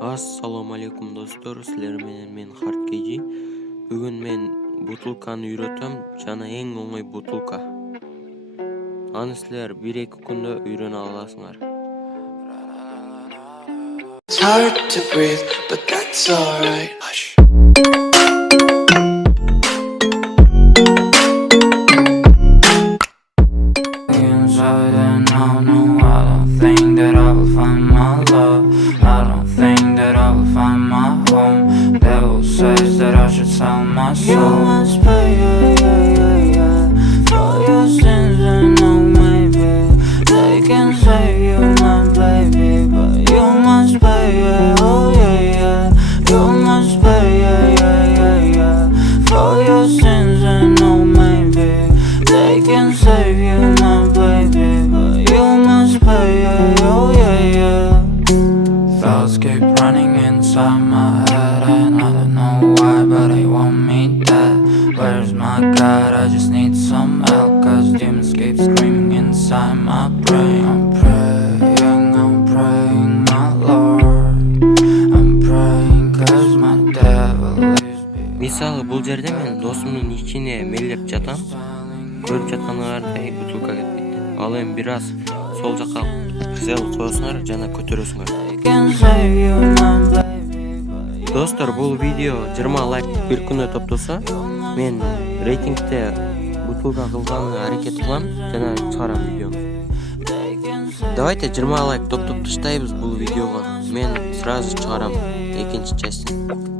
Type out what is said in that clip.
Ассаламу алейкум достор, силер менен мен Харткейжи. Бүгүн мен бутылканы үйрөтөм, жана эң оңой бутылка. Аны силер 1-2 күндө үйрөнө аласыңар. It's hard to breathe, but that's alright. Hush. Inside and I know I don't think that I will find my love. I don't think that I will find my home. Devil says that I should sell my soul. You must pay, for your sins and no maybe they can save you, my baby, but you must pay, oh yeah. You must pay, for your sins and no maybe they can save you, my baby, but you must pay, oh yeah. Thoughts keep running inside my head and I don't know why, but they want me dead. Where's my God? I just need some help, cause demons keep screaming inside my brain. I'm praying, my Lord. I'm praying cause my devil is behind. Мисалы, бул жерде мен досумдун ичине мелдеп жатам. Көрүп жатканыңардай бутылка кетпейт. Ал эми бир аз сол жака зел коесуңар жана көтөрөсүңөр. Достор, бул видео 20 лайк бир күндө топтосо, мен рейтингте бутылка кылганга аракет кылам жана чыгарам видеону. Давайте 20 лайк топтоп таштайбыз бул видеого. Мен сразу чыгарам экинчи частын.